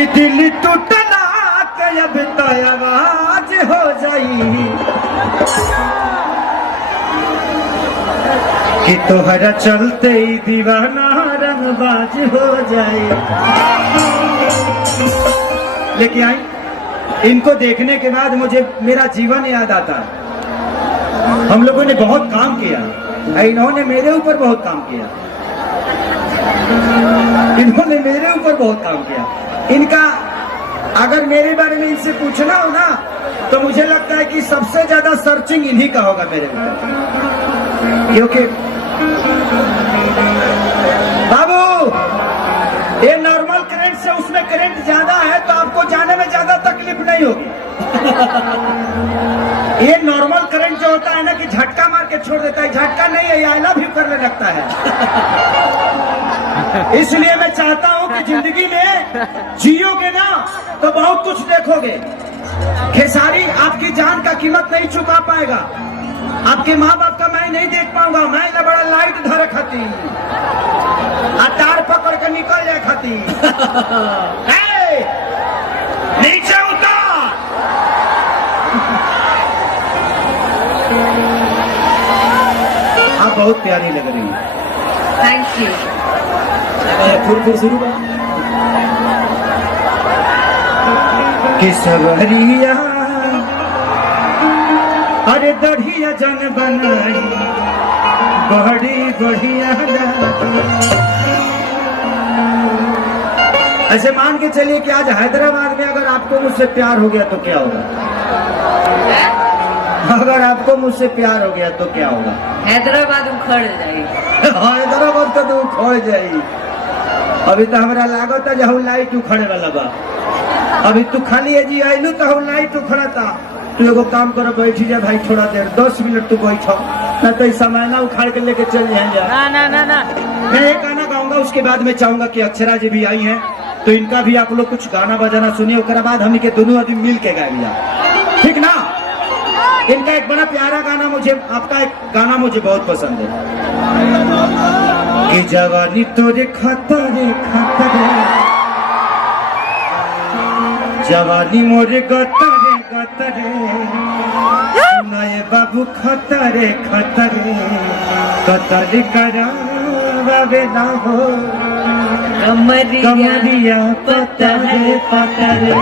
कि दिल टूटला के अब तो आवाज हो जाई कि तोहरा चलते ही दीवाना रंगबाज हो जाए। लेकिन आई इनको देखने के बाद मुझे मेरा जीवन याद आता है। हम लोगों ने बहुत काम किया, इन्होंने मेरे ऊपर बहुत काम किया, इन्होंने मेरे ऊपर बहुत काम किया। इनका अगर मेरे बारे में इनसे पूछना हो ना तो मुझे लगता है कि सबसे ज्यादा सर्चिंग इन्हीं का होगा मेरे ऊपर, क्योंकि बाबू ये नॉर्मल करंट से उसमें करंट ज्यादा है तो आपको जाने में ज्यादा तकलीफ नहीं होगी। ये नॉर्मल करंट जो होता है ना कि झटका मार के छोड़ देता है, झटका नहीं है, आई लव यू करने लगता है। इसलिए मैं चाहता हूं कि जिंदगी में जियोगे ना तो बहुत कुछ देखोगे। खेसारी आपकी जान का कीमत नहीं चुका पाएगा, आपके माँ बाप का मैं नहीं देख पाऊंगा। मैं बड़ा लाइट धर खाती तार पकड़ के निकल जाए खाती। नीचे उतार। आप बहुत प्यारी लग रही हैं। Thank you. फिर शुरू कि सवरिया अरे दढ़िया जन बनाई बड़ी बढ़िया। ऐसे मान के चलिए कि आज हैदराबाद में अगर आपको मुझसे प्यार हो गया तो क्या होगा? अगर आपको मुझसे प्यार हो गया तो क्या होगा? हैदराबाद उखड़ जाएगी। हैदराबाद तो उखड़ जाएगी। अभी तो हमारा लागत है जब लाइट उखड़े वाला बा। अभी तू खाली है जी आइलू तो हम लाइट उखड़ता। तू एगो काम करो, बैठी जा भाई थोड़ा देर, 10 मिनट तू बैठो, ना तो समय ना उखाड़ के लेके चल जाएंगे। ना ना ना ना मैं एक गाना गाऊंगा, उसके बाद मैं चाहूंगा कि अक्षरा जी भी आई हैं तो इनका भी आप लोग कुछ गाना बजाना सुनिए। उसके बाद हम के दोनों आदमी मिल के गाएंगे, ठीक ना? इनका एक बड़ा प्यारा गाना मुझे, आपका एक गाना मुझे बहुत पसंद है कि जवानी तोरे खतरे खतरे, जवानी मोरे गतरे गतरे, नए बाबू खतरे खतरे, कतरे करावे ना हो कमरिया पतरे पतरे।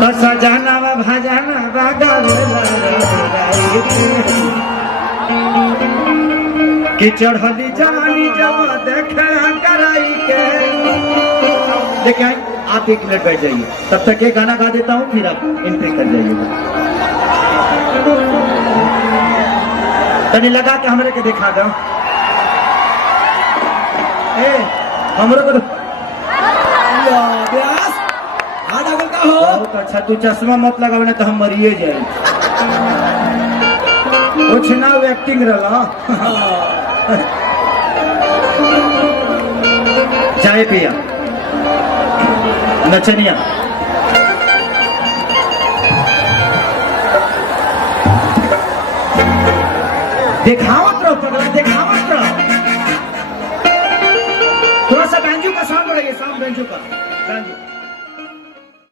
तो सजाना व भजाना बागावेला कि चढ़ली जवानी जब देखा कराई के। देखिए आप 1 मिनट बैठ जाइए, तब तक ये गाना गा देता हूँ, फिर आप एंट्री कर जाइएगा। तनी लगा के हमरे के दिखा दो। हमरे को बहुत अच्छा। तू चश्मा मत लगावे ना तो हम मरिए जाए। कुछ ना एक्टिंग रहा। चाय पिया नचनिया। दिखावत रहो पगला, दिखावत रहो। थोड़ा सा बैंजू का साउंड बढ़ाइए, साउंड बैंजू का बैंजू।